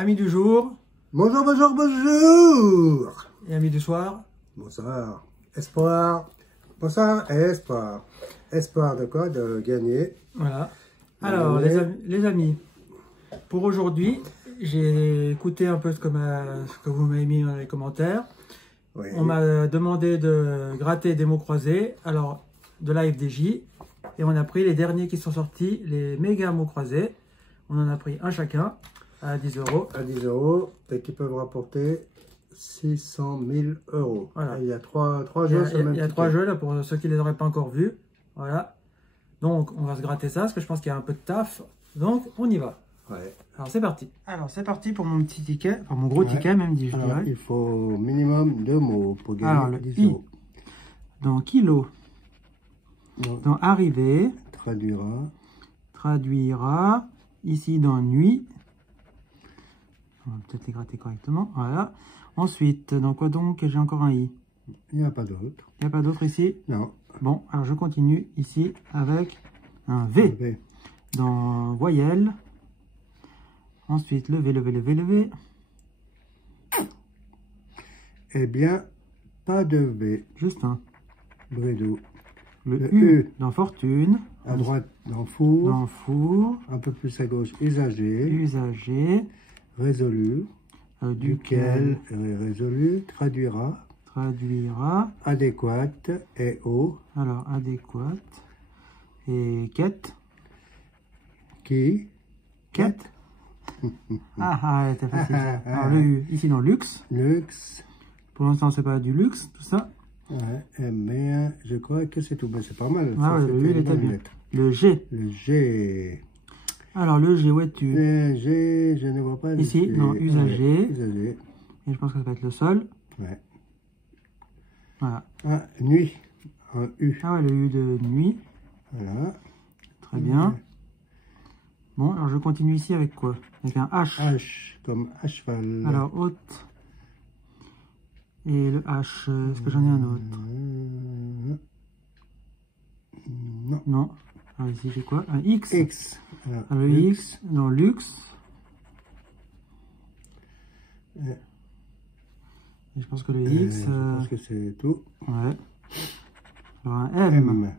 Amis du jour. Bonjour, bonjour, bonjour. Et amis du soir. Bonsoir. Espoir. Bonsoir, espoir. Espoir de quoi? De gagner. Voilà. Alors, les amis, pour aujourd'hui, j'ai écouté un peu ce que vous m'avez mis dans les commentaires. Oui. On m'a demandé de gratter des mots croisés, alors de la FDJ. Et on a pris les derniers qui sont sortis, les méga mots croisés. On en a pris un chacun à 10 €. À 10 € et qui peuvent rapporter 600 000 €. Voilà. Et il y a trois jeux sur le même Il y a ticket. 3 jeux là pour ceux qui ne les auraient pas encore vus. Voilà. Donc on va se gratter ça parce que je pense qu'il y a un peu de taf. Donc on y va. Ouais. Alors c'est parti. Alors c'est parti pour mon petit ticket, enfin mon gros ticket même dit je Alors, dirais. il faut minimum 2 mots pour gagner Alors le 10 I €. dans kilo, Donc, dans arrivée, traduira, ici dans nuit. On va peut-être les gratter correctement. Voilà. Ensuite, dans quoi donc? J'ai encore un I. il n'y a pas d'autre. Il n'y a pas d'autre ici? Non. Bon, alors je continue ici avec un V. V. Dans voyelle. Ensuite, lever. Eh bien, pas de V. Juste un. Brédo. Le U dans fortune. À droite, dans four. Dans four. Un peu plus à gauche, usagé. Usager. Résolu. Duquel résolu. Traduira. Traduira. Adéquate. Et au. Alors, adéquate. Et quête. Qui. Quête. Ah, c'est facile. Alors, le U, ici dans luxe. Luxe. Pour l'instant, c'est pas du luxe, tout ça. Ouais, mais je crois que c'est tout. Mais c'est pas mal. Ah ouais, le U, il était bien. Le G. Le G. Alors, le G, où es-tu? Le G, je ne vois pas. Ici, dans usager. Ouais, usager. Et je pense que ça va être le sol. Ouais. Voilà. Ah, nuit. Un U. Ah ouais, le U de nuit. Voilà. Très bien. Bon, alors je continue ici avec quoi? Avec un H. H, comme à cheval. Alors, haute. Et le H, est-ce que j'en ai un autre? Non. Non. Alors ici, j'ai quoi? Un X. X. Alors, le X dans luxe. Et je pense que le X... Je pense que c'est tout. Ouais. Alors, un M.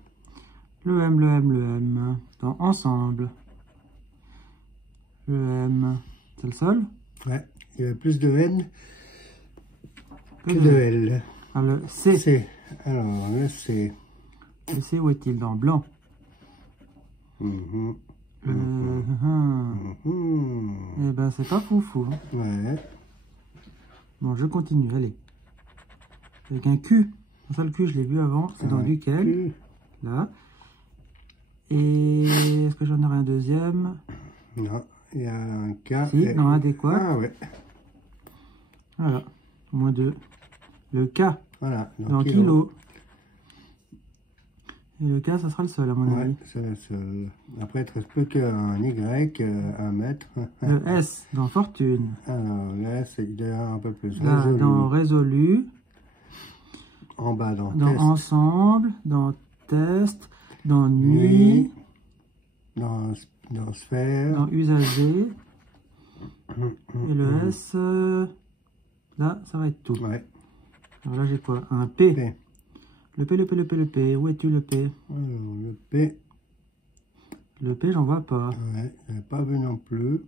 Le M. Dans ensemble. Le M. C'est le sol? Ouais. Il y avait plus de N que de L. Alors, le C. C. Alors, le C. Le C, où est-il? Dans blanc. Eh ben, c'est pas foufou. Hein. Ouais. Bon, je continue, allez. Avec un Q. Ça, le Q, je l'ai vu avant. C'est dans duquel. Là. Et est-ce que j'en aurai un deuxième? Non, il y a un K. Si, non, adéquat. Ah ouais. Voilà. Moins 2. Le K. Voilà. Dans kilo. Et le K, ça sera le seul, à mon avis. C'est le seul. Après, il ne reste plus qu'un Y, un mètre. Le S, dans fortune. Alors, là, il est un peu plus là, résolu. dans résolu. En bas, dans test. Ensemble, dans test, dans nuit. Dans sphère. Dans usager. Et le S, là, ça va être tout. Ouais. Alors là, j'ai quoi? Un P. P. Le P. Où es-tu, le P? Alors, le P. Le P, j'en vois pas. Ouais, je n'ai pas vu non plus.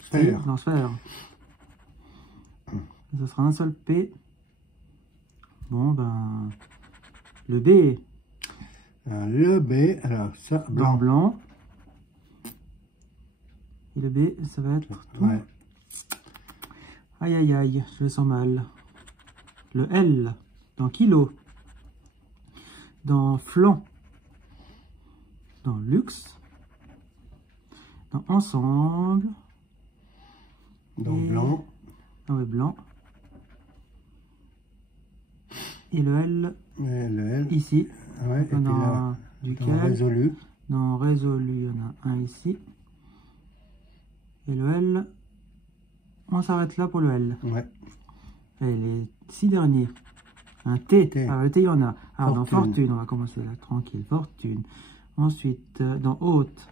Sphère. Si, dans sphère. Ce sera un seul P. Bon, ben... Le B. Alors, le B, alors ça, blanc. Blanc. Et le B, ça va être tout. Ouais. Aïe, je le sens mal. Le L, dans kilo. Dans flanc. Dans luxe. Dans ensemble. Dans blanc. Ah ouais, blanc. Et le L, ici. Ouais, et dans duquel. Dans résolu. Dans résolu, il y en a un ici. Et le L, on s'arrête là pour le L. Ouais. Et les 6 derniers. Un T. Alors le T, il y en a. Alors dans fortune, on va commencer là, tranquille. Fortune. Ensuite, dans haute.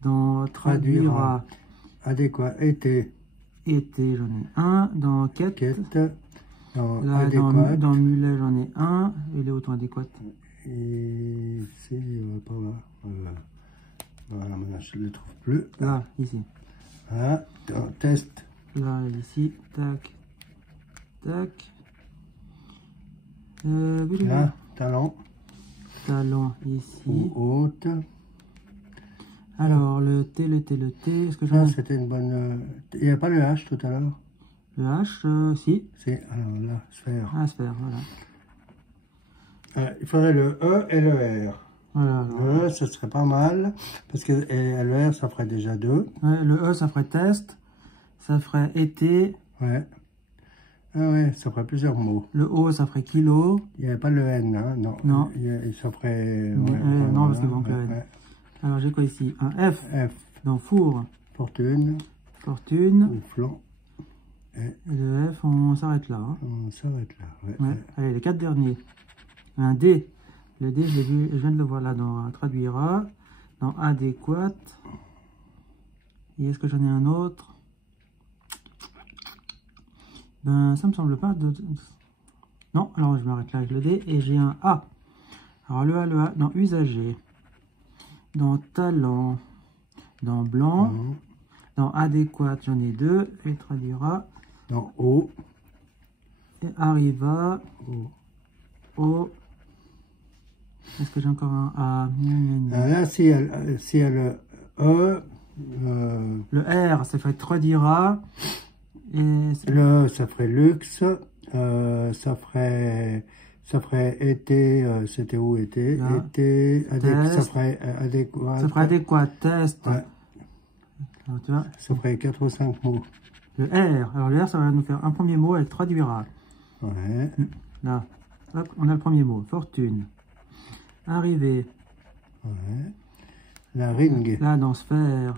Dans traduira. Adéquat. Été. été, j'en ai un. Dans quête, dans là, adéquat. dans mulet, j'en ai un. Il est autant adéquat. Et c'est par là. Voilà, maintenant je ne le trouve plus. Là, ici. Voilà, dans test. Là, ici. Tac. Tac. Là, talon. Talon ici. Ou haute. Alors, le T. Est-ce que Ça, c'était une bonne... Il n'y a pas le H tout à l'heure? Le H, si. C'est, alors là, sphère. Ah, sphère, voilà. Il faudrait le E et le R. Voilà. Le E, ça serait pas mal, parce que et le R, ça ferait déjà 2. Ouais, le E, ça ferait test. Ça ferait été. Ouais. Ah ouais, ça ferait plusieurs mots. Le O, ça ferait kilo. Il n'y avait pas le N, hein? Non. Non. Ça ferait... Non, parce qu'il manque le N. Ouais. Alors, j'ai quoi ici? Un F. F. Dans four. Fortune. Fortune. Ou flanc. Et le F, on s'arrête là. Hein. On s'arrête là. Ouais. Ouais. Allez, les 4 derniers. Un D. Le D, je viens de le voir là dans traduira. Dans adéquat. Et est-ce que j'en ai un autre? Ben, ça me semble pas de... Non, alors je m'arrête là avec le D. Et j'ai un A. Alors le A, dans usager. Dans talent. Dans blanc. Dans adéquat, j'en ai 2. Et traduira. Dans O. Et arriva. O. Est-ce que j'ai encore un A? Là, si elle le E. Le R, ça ferait traduira. Et le ça ferait luxe. Ça ferait été. C'était où été? Là. Été. Ça ferait adéquat. Ça ferait adéquat. Test. Ouais. Alors, tu vois, ça ferait 4 ou 5 mots. le R. Alors le R, ça va nous faire un premier mot avec traduira. Ouais. Là. Hop, on a le premier mot. Fortune. Arrivé. Ouais. La ring. Là, dans sphère.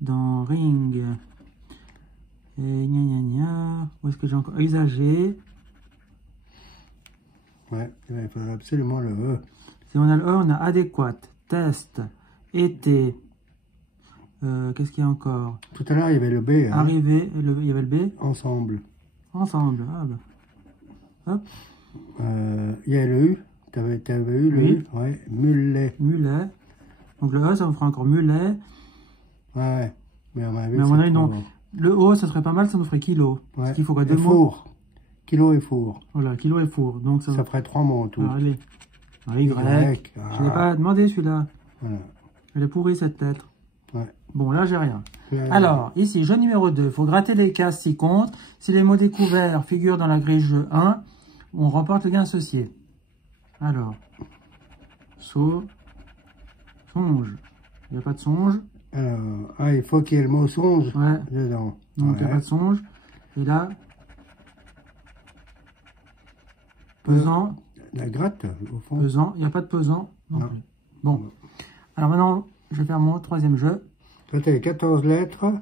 Dans ring. Et gna gna gna. Où est-ce que j'ai encore? Usager. Ouais, il faudrait absolument le E. Si on a le E, on a adéquat. Test. Été. Qu'est-ce qu'il y a encore? Tout à l'heure, il y avait le B. Hein. Arrivé. Il y avait le B. Ensemble. Ensemble. Ah bah. Hop. Il y a le U. T'avais eu le U? Ouais. Mulet. Mulet. Donc le E, ça me fera encore mulet. Ouais. Mais à mon avis, non. Le O, ça serait pas mal, ça nous ferait kilo. Ouais. Parce qu'il faut quoi? 2 mots. Four. Kilo et four. Voilà, kilo et four. Donc ça ferait 3 mots en tout. Alors, allez. Alors, Y. Je n'ai pas demandé celui-là. Voilà. Elle est pourrie cette lettre. Ouais. Bon, là, j'ai rien. Alors, ici, jeu numéro 2. Il faut gratter les cases s'il compte. Si les mots découverts figurent dans la grille jeu 1, on remporte le gain associé. Alors, songe. Il n'y a pas de songe. Alors, il faut qu'il y ait le mot songe dedans. Donc, il n'y a pas de songe. Et là, pesant. La gratte, au fond. Pesant. Il n'y a pas de pesant. Non. Bon. Alors maintenant, je vais faire mon troisième jeu. Toi, tu as 14 lettres.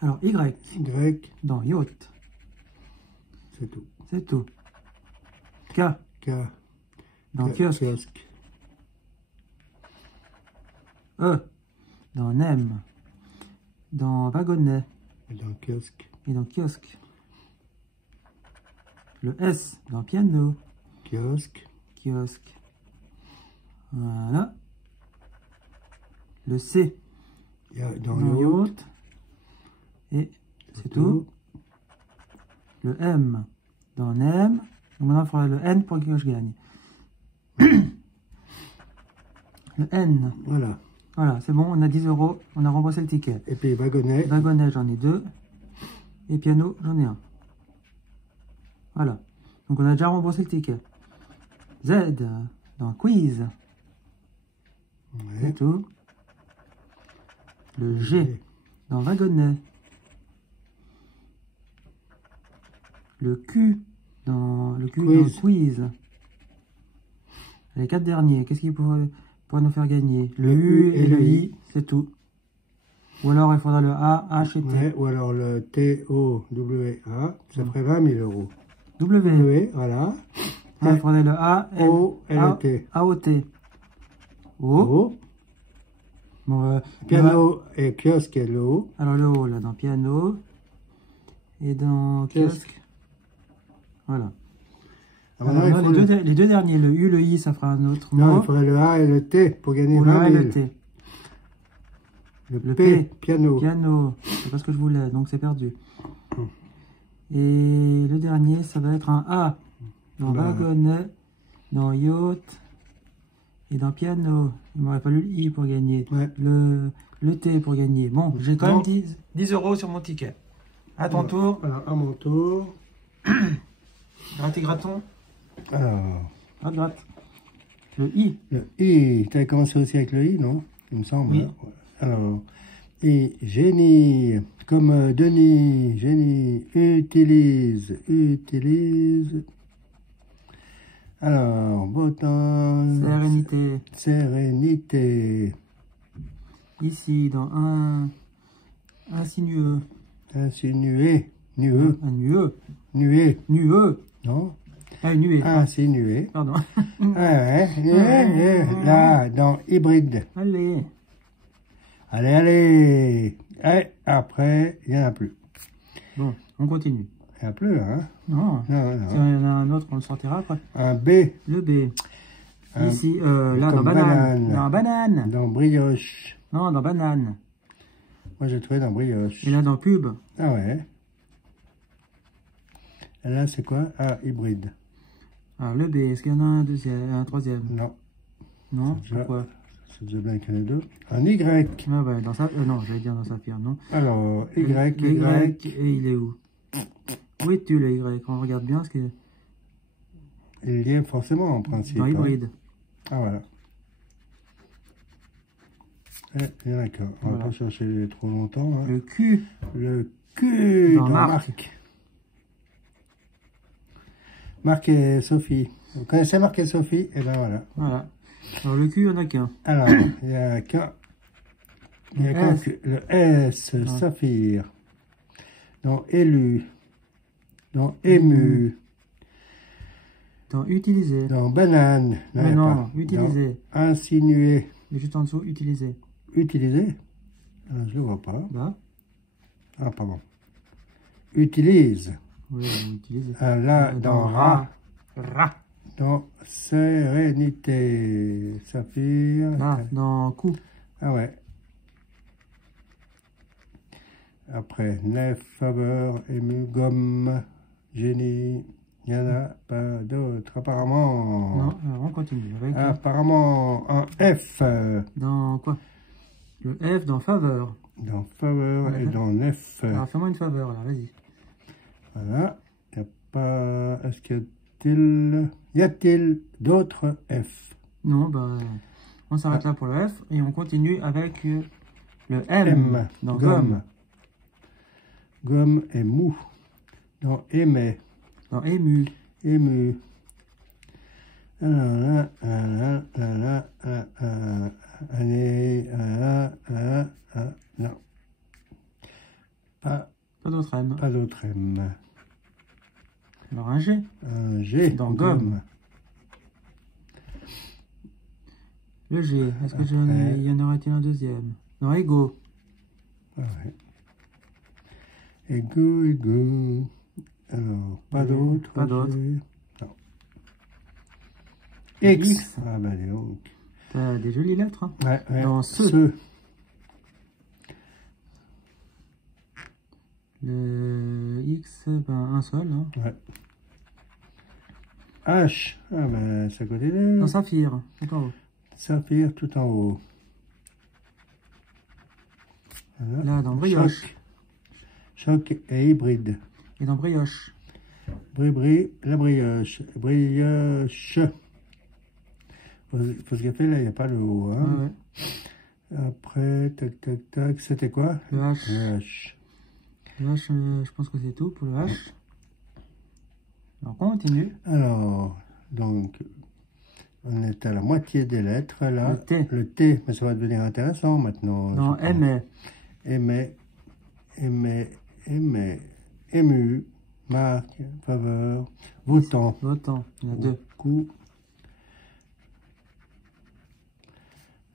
Alors, Y. Y. Dans yacht. C'est tout. C'est tout. K. Dans kiosque. E. Dans nem. Dans wagonnet. Et dans kiosque. Et dans kiosque. Le S. Dans piano. Kiosque. Voilà. Le C. Dans yacht. Et c'est tout. Le M. Dans nem. Donc maintenant, il faudra le N pour que je gagne. Le N. Voilà. Voilà, c'est bon, on a 10 €, on a remboursé le ticket. Et puis wagonnet. Wagonnet, j'en ai 2. Et piano, j'en ai 1. Voilà. Donc on a déjà remboursé le ticket. Z, dans quiz. Ouais. C'est tout. Le G, dans wagonnet. Le Q, dans quiz. Les 4 derniers, qu'est-ce qui pourrait nous faire gagner? Le U et le I, c'est tout. Ou alors il faudra le A, H et T. Ouais, ou alors le T, O, W, A, ça ferait 20 000 €. W, voilà. Ah, il faudrait le A, O et le T. A, O, T. O. Bon, Piano et kiosque est le haut. alors le haut, là, dans piano. Et dans kiosque. Voilà. Alors, Alors, maintenant, là, les deux derniers, le U, le I, ça fera un autre non, mot. il faudrait le A et le T pour gagner Ou le 20 A et 000. le T. Le P, piano. Piano. C'est pas ce que je voulais, donc c'est perdu. Et le dernier, ça va être un A. Dans wagonnet, dans yacht et dans piano. Il m'aurait fallu le I pour gagner. Ouais. Le T pour gagner. Bon, j'ai quand même 10 euros sur mon ticket. À ton tour. Alors, à mon tour. Gratte et graton. Alors, Gratte. Le I. le I. Tu as commencé aussi avec le I, non? Il me semble. Oui. Hein? Alors, I, génie. Comme Denis, génie. Utilise. Alors, beau temps. Sérénité. Sérénité. Ici, dans un sinueux. Insinué. Nueux. Un nueux. Nué. Nueux. Non? Nué. Insinué. Pardon. Ouais. Là, dans hybride. Allez. Allez. Et après, il n'y en a plus. Bon, on continue. Il n'y en a plus, hein? Non. Non. Si il y en a un autre, on le sortira après. Un B. Le B. Un- Ici, là, dans comme banane. banane. Dans banane. Dans brioche. Non, dans banane. Moi, j'ai trouvé dans brioche. Et là, dans pub. Ah ouais. Et là, c'est quoi? Ah, hybride. Alors, le B, est-ce qu'il y en a un deuxième, un troisième? Non. Non, C'est déjà- pourquoi? C'est déjà bien qu'il y en ait deux. Un Y. Ah ouais, dans sa... non, j'allais dire dans Saphir, non. Alors, Le Y. et il est où? Où es-tu, le Y? On regarde bien ce qui est Il y est forcément en principe. dans hein. hybride. Ah, voilà. Et d'accord. On va Voilà. pas chercher trop longtemps. Hein. Le Q, Le Q Dans dans Marc. Marc. Marc et Sophie. Vous connaissez Marc et Sophie? Et ben voilà. voilà. Alors, le Q, il n'y en a qu'un. Alors, il y a qu'un. Il y a qu'un S. Q. Le S, Ouais. Saphir. Dans élu. Dans ému. Dans utiliser. Dans banane. Mais il y a non, pas. utiliser. Dans insinuer. Et juste en dessous, utiliser. Utiliser. Ah, je le vois pas. Là. Ah, pardon. Utilise. Oui, utiliser. Ah, là, dans rat. Rat. Dans sérénité. Saphir. Là, dans coup. Ah ouais. Après, nef, faveur, ému, gomme, génie. Il n'y en a pas d'autres, apparemment. Non, alors on continue. Avec Apparemment, un F. dans quoi? Le F dans faveur. Dans faveur Ouais. et dans nef. Alors, fais-moi une faveur, là, vas-y. Voilà. Il n'y a pas... Est-ce qu'il y a-t-il d'autres F? Non, bah, on s'arrête là pour le F et on continue avec le M, M. dans gomme. Gomme et mou. Dans aimait. Dans ému. Ému. Alors allez, non. Pas Pas d'autre M. d'autre M. Alors un G. Un G. Dans gomme. Le G. Est-ce que il y en aurait-il un deuxième? Dans ego. Ah ouais. Ego. Alors, pas d'autre. Pas d'autre. G. Non. X. X. Ah bah dis donc. T'as des jolies lettres. Hein. Ouais. Dans ce. Le X, ben un seul. Hein. Ouais. H. Ah ben c'est à côté de... Dans saphir. Encore. Saphir tout en haut. Voilà. Là, dans brioche. Choc et hybride. Et dans brioche. La brioche. Brioche. Faut se gaffer, là, il n'y a pas le haut. Hein. Ah ouais. Après, tac. C'était quoi? Le H. Le H. Le H, je pense que c'est tout pour le H. Alors, on continue. Alors, donc, on est à la moitié des lettres, là. Le T. Le T, mais ça va devenir intéressant maintenant. Dans aimait. Aimait, ému, marque, faveur, votant. Votant. Il y en a deux. Coup.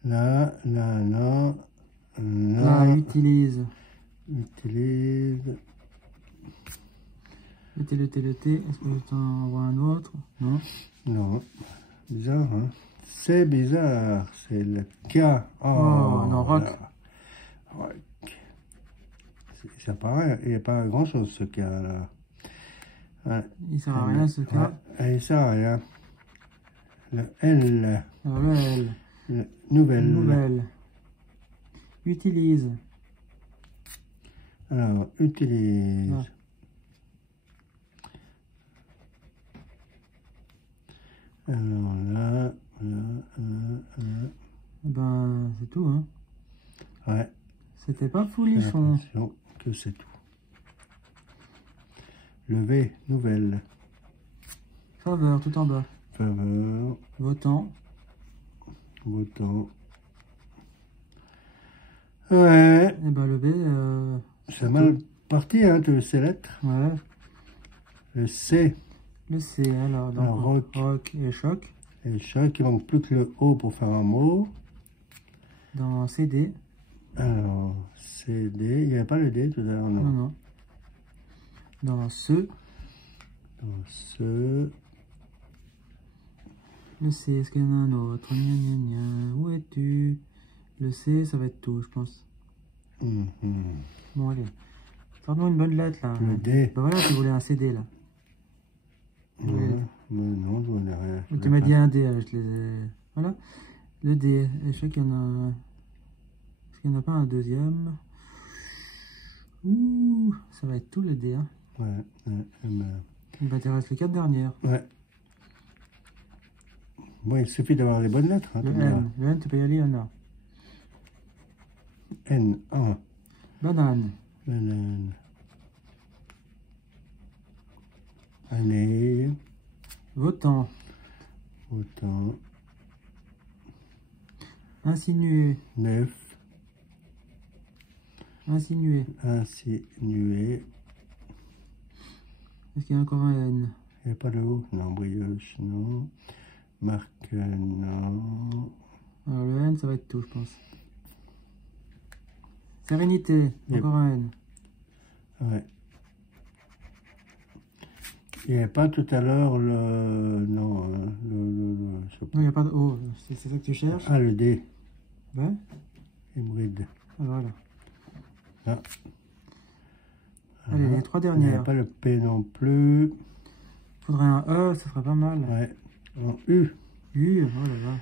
Là, non. Là, utilise. Utilise. Le T. Est-ce que je t'en envoie un autre? Non. Non. Bizarre, hein? C'est bizarre. C'est le K. Oh, non, rock. Là. Rock. Ça paraît, il n'y a pas grand chose ce K là. Ouais. Il sert à rien ce K. Ouais, il sert à rien. Le L. Alors le L. Le nouvelle. Nouvelle. Utilise. Alors, utilise. Ah. Alors là. Ben, c'est tout, hein. Ouais. C'était pas J'ai folichon. l'impression que c'est tout. Le V, nouvelle. Faveur, tout en bas. Faveur. Votant. Votant. Ouais. Et ben le B, C'est mal parti, hein, toutes ces lettres. ouais. Le C. Le C, alors, donc Alors, rock. rock et choc. Et choc, il manque plus que le O pour faire un mot. Dans CD. Alors, CD, il n'y avait pas le D tout à l'heure, non. Non, non. Dans ce. Dans ce. Le C, est-ce qu'il y en a un autre? Gna, gna, gna. Où es-tu? Le C, ça va être tout, je pense. Bon, allez. Sors-nous une bonne lettre, là. Le D. Ben voilà, tu voulais un CD, là. Non, Oui. non, je vois rien. Tu m'as dit un D, je te les ai... Voilà. Le D. Et je sais qu'il y en a... Est-ce qu'il n'y en a pas un deuxième? Ouh, ça va être tout le D, hein. Ouais. Il va te rester les 4 dernières. Ouais. Bon, il suffit d'avoir les bonnes lettres. Hein, Le N. Le N, tu peux y aller, il y en a. N, 1. Banane. Banane. Année. Votant. Autant. Insinué. 9. Insinué. Insinué. Est-ce qu'il y a encore un N? Il n'y a pas de O. Non, brioche, non. Marque, non. Alors le N, ça va être tout, je pense. Sérénité. Yep. Encore un N. Ouais. Il n'y avait pas tout à l'heure le... Non, Non, il n'y a pas de O. C'est ça que tu cherches? Ah, le D. Ouais. Hybride. Ah, voilà. Ah. Allez, les 3 Il n'y avait dernières. pas le P non plus. Faudrait un E, ça serait pas mal. Ouais. En U. U, oh là là.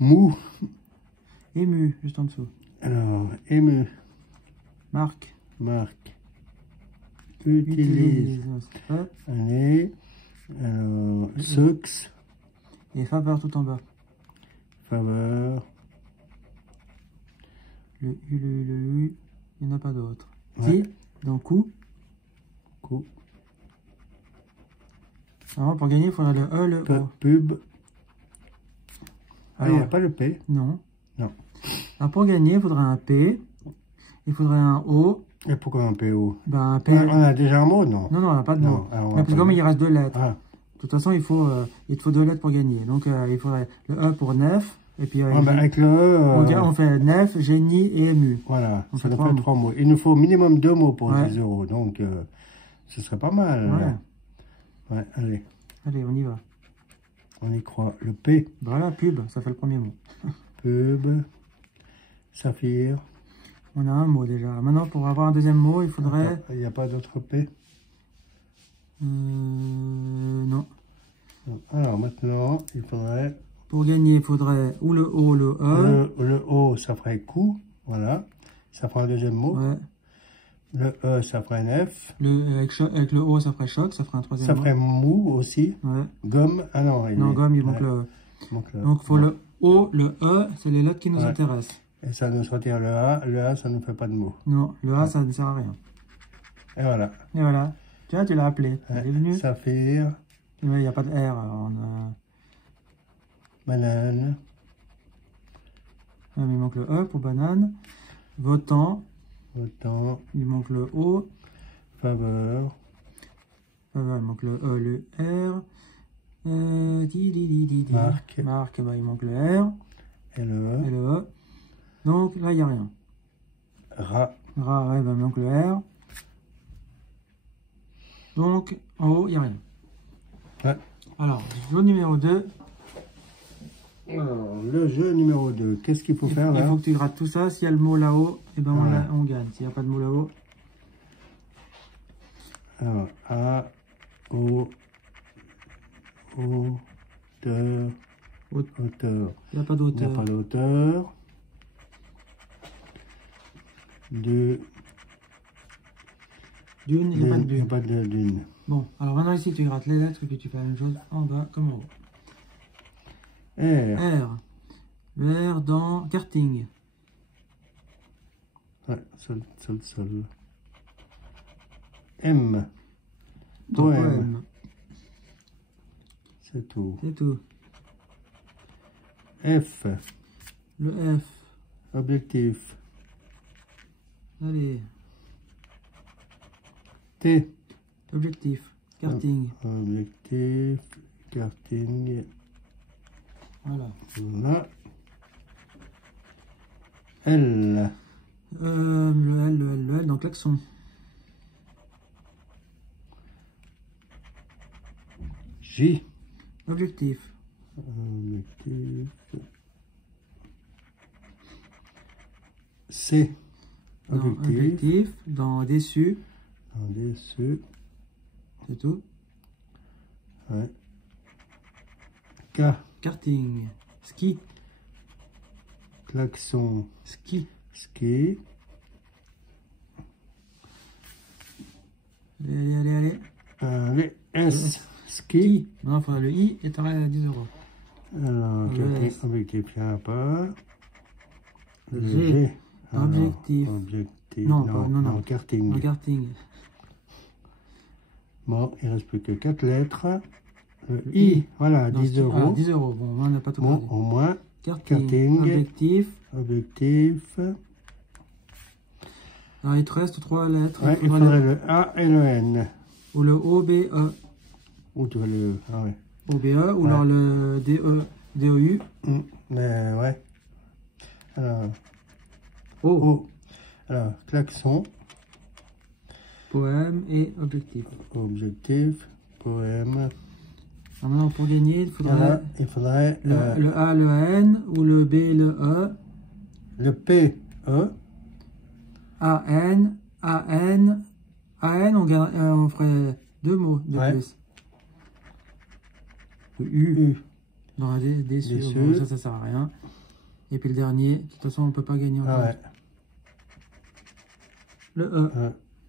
Mou. Ému, juste en dessous. Alors, ému. Marque. Marque. Utilise. C'est pas. Année. Alors, Sux. Et faveur tout en bas. Faveur. Le U, il n'y en a pas d'autre. Ouais. Si, dans coup. Coup. Alors, pour gagner, il faudrait le E, le O. Pub. Ah, il n'y Alors, a pas le P. non. Non. Alors, pour gagner, il faudrait un P. Il faudrait un O. Et pourquoi un PO? Ben, un P. On a déjà un mot, non? Non, non, on n'a pas de Non, mot. alors on Mais va plus pas comme le- il reste 2 lettres. Ah, De toute façon, il te faut 2 lettres pour gagner. Donc, il faudrait le E pour nef. Et puis, ah, ben, avec le E, on fait nef, génie et ému. voilà, On ça fait nous 3 fait mots. 3 mots. Il nous faut minimum 2 mots pour Ouais. 10 €. Donc, ce serait pas mal. Ouais. Ouais, allez, Allez, on y va. on y croit. Le P, Voilà, pub, ça fait le premier mot. pub, saphir. On a un mot déjà. Maintenant, pour avoir un deuxième mot, il faudrait... Il n'y a pas d'autre P. Non. Alors maintenant, il faudrait... Pour gagner, il faudrait ou le O, le E. Le O, ça ferait coup. Voilà, ça fera un deuxième mot. Ouais. Le E, ça ferait nef. Avec le O, ça ferait choc, ça ferait un troisième Ça mot. ferait mou aussi. Ouais. Gomme. Ah non, Non, gomme, il manque ouais. le E. Donc, Donc, il faut le O, le E, c'est les lettres qui nous Ouais. intéressent. Et ça nous retire le A. Le A, ça nous fait pas de mot. Non, le A, ça ne sert à rien. Et voilà. Et voilà. Tu vois, tu l'as appelé. Il est venu. Saphir, Il n'y a pas de R. On a... banane, Ah, mais il manque le E pour banane. Votant. autant, Il manque le O. faveur, Il manque le E, le R. Marque. Marque, bah, il manque le R. et le E. Et le E. Donc là, il n'y a rien. Ra. Ra, ouais, ben, donc le R. Donc en haut, il n'y a rien. Ouais. Alors, jeu numéro 2. Alors, le jeu numéro 2, qu'est-ce qu'il faut faire là? Il faut que tu grattes tout ça. S'il y a le mot là-haut, et ben Ouais. on gagne. S'il n'y a pas de mot là-haut. Alors, A, O, hauteur, hauteur. Il n'y a pas Il n'y a d'auteur. pas d'auteur. Dune, Dune, il n'y a pas de il n'y a dune. pas de dune. Bon, alors maintenant ici, tu grattes les lettres et puis tu fais la même chose en bas comme en haut. R. R. Le R dans karting. Ouais, sol. M. Dans Poème. poème. C'est tout. C'est tout. F. Le F. Objectif. Allez. T. Objectif. Karting. Objectif. Karting. Voilà. Voilà. L. Le L dans klaxon. J. Objectif. Objectif. C. Dans Objectif. objectif. Dans déçu. En dessus. C'est tout. Ouais. K. Karting. Ski. Klaxon. Ski. Ski. Allez. Allez. S. Ski. I. Non, il faudra le I et tu auras 10 €. Alors, Le S. objectif, il n'y en a pas. Le G. G. Objectif. Objectif. Non, non. Karting. Le karting. Bon, il ne reste plus que 4 lettres. Le I, voilà, Dans 10 ski. €. Ah, 10 €. Bon, on n'a pas tout Bon, perdu. au moins, Karting. Objectif. objectif. Alors, il te reste 3 lettres. Ouais, il faudrait le A et le N. Ou le O, B, E. Où tu vois le... Ah ouais. O, B, E. Ou Ouais. alors le D, E, D, O, U. Mais ouais. Alors, O. O. Alors, klaxon. Poème et objectif. Objectif. Poème. Alors maintenant, pour gagner, il faudrait Voilà, il faudrait le A, le N, ou le B, le E. le P, E. A, N, on ferait 2 mots de Ouais. plus. Le U. U. Dans un déçu. Déçu. Bon, ça sert à rien. Et puis le dernier, de toute façon, on ne peut pas gagner encore. Ah ouais. Le E.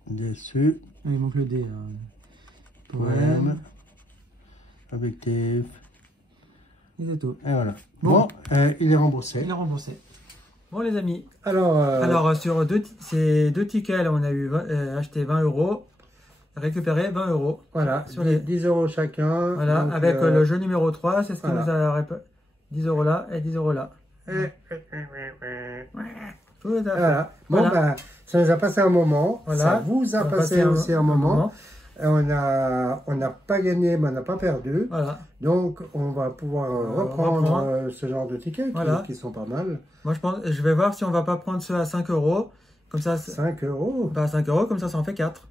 Dessus. Ah, il manque le D. Là. Poème. Objectif. Et c'est tout. Et voilà. Bon. Bon, il est remboursé. Il est remboursé. Bon, les amis. Alors, Sur ces 2 tickets, là, on a eu acheté 20 €. Récupéré 20 €. voilà, sur 10 € chacun. Voilà, Donc, avec le jeu numéro 3, c'est ce qui voilà. nous a 10 € là et 10 € là. Tout à fait. Voilà. Bon, Voilà. ben, ça nous a passé un moment. Voilà. Ça vous a On passé aussi un moment. moment. On n'a pas gagné, mais on n'a pas perdu. Voilà. Donc, on va pouvoir reprendre reprendre. ce genre de tickets Voilà. qui sont pas mal. Moi, je vais voir si on va pas prendre ceux à 5 €. Comme ça, 5 €. pas à 5 €, comme ça en fait 4.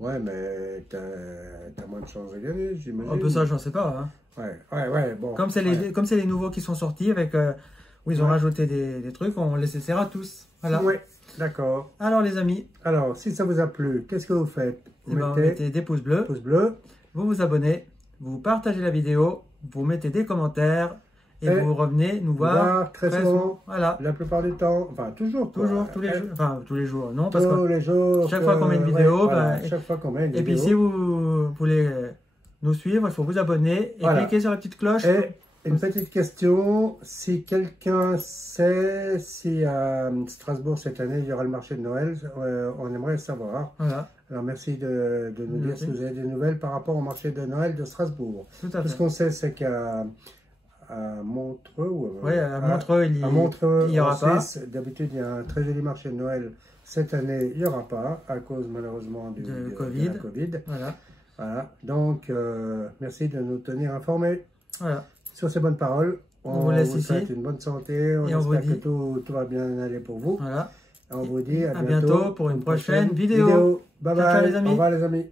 Ouais, mais t'as moins de chances de gagner, j'imagine. Un peu ça, j'en sais pas. Hein. Ouais, bon. Comme c'est les nouveaux qui sont sortis, avec où ils ont rajouté des trucs, on les essaiera tous. Voilà. Ouais, d'accord. Alors, les amis, Alors, si ça vous a plu, qu'est-ce que vous faites? eh ben, mettez des pouces bleus, pouce bleu. vous vous abonnez, vous partagez la vidéo, vous mettez des commentaires et vous revenez nous voir très souvent. Voilà. La plupart du temps, enfin toujours. Toujours, tous les jours. Enfin, tous les jours, non, parce Tous que les jours. chaque fois qu'on met une vidéo, voilà, chaque fois qu'on met une et puis vidéo. si vous voulez nous suivre, il faut vous abonner et cliquer sur la petite cloche. Et une petite question, si quelqu'un sait si à Strasbourg cette année il y aura le marché de Noël, on aimerait le savoir. Voilà, Alors merci de nous dire si vous avez des nouvelles par rapport au marché de Noël de Strasbourg. tout à Tout ce fait. qu'on sait, c'est qu'à Montreux, Oui, à Montreux, il en y aura pas. Suisse, d'habitude, il y a un très joli marché de Noël. Cette année, il n'y aura pas, à cause malheureusement de la Covid. Voilà, Voilà. Donc, merci de nous tenir informés. voilà. Sur ces bonnes paroles, On vous laisse ici. souhaite une bonne santé. On espère que tout va bien aller pour vous. Voilà. Et on vous dit à bientôt pour une prochaine vidéo. Bye ciao, bye. ciao les amis. Au revoir les amis.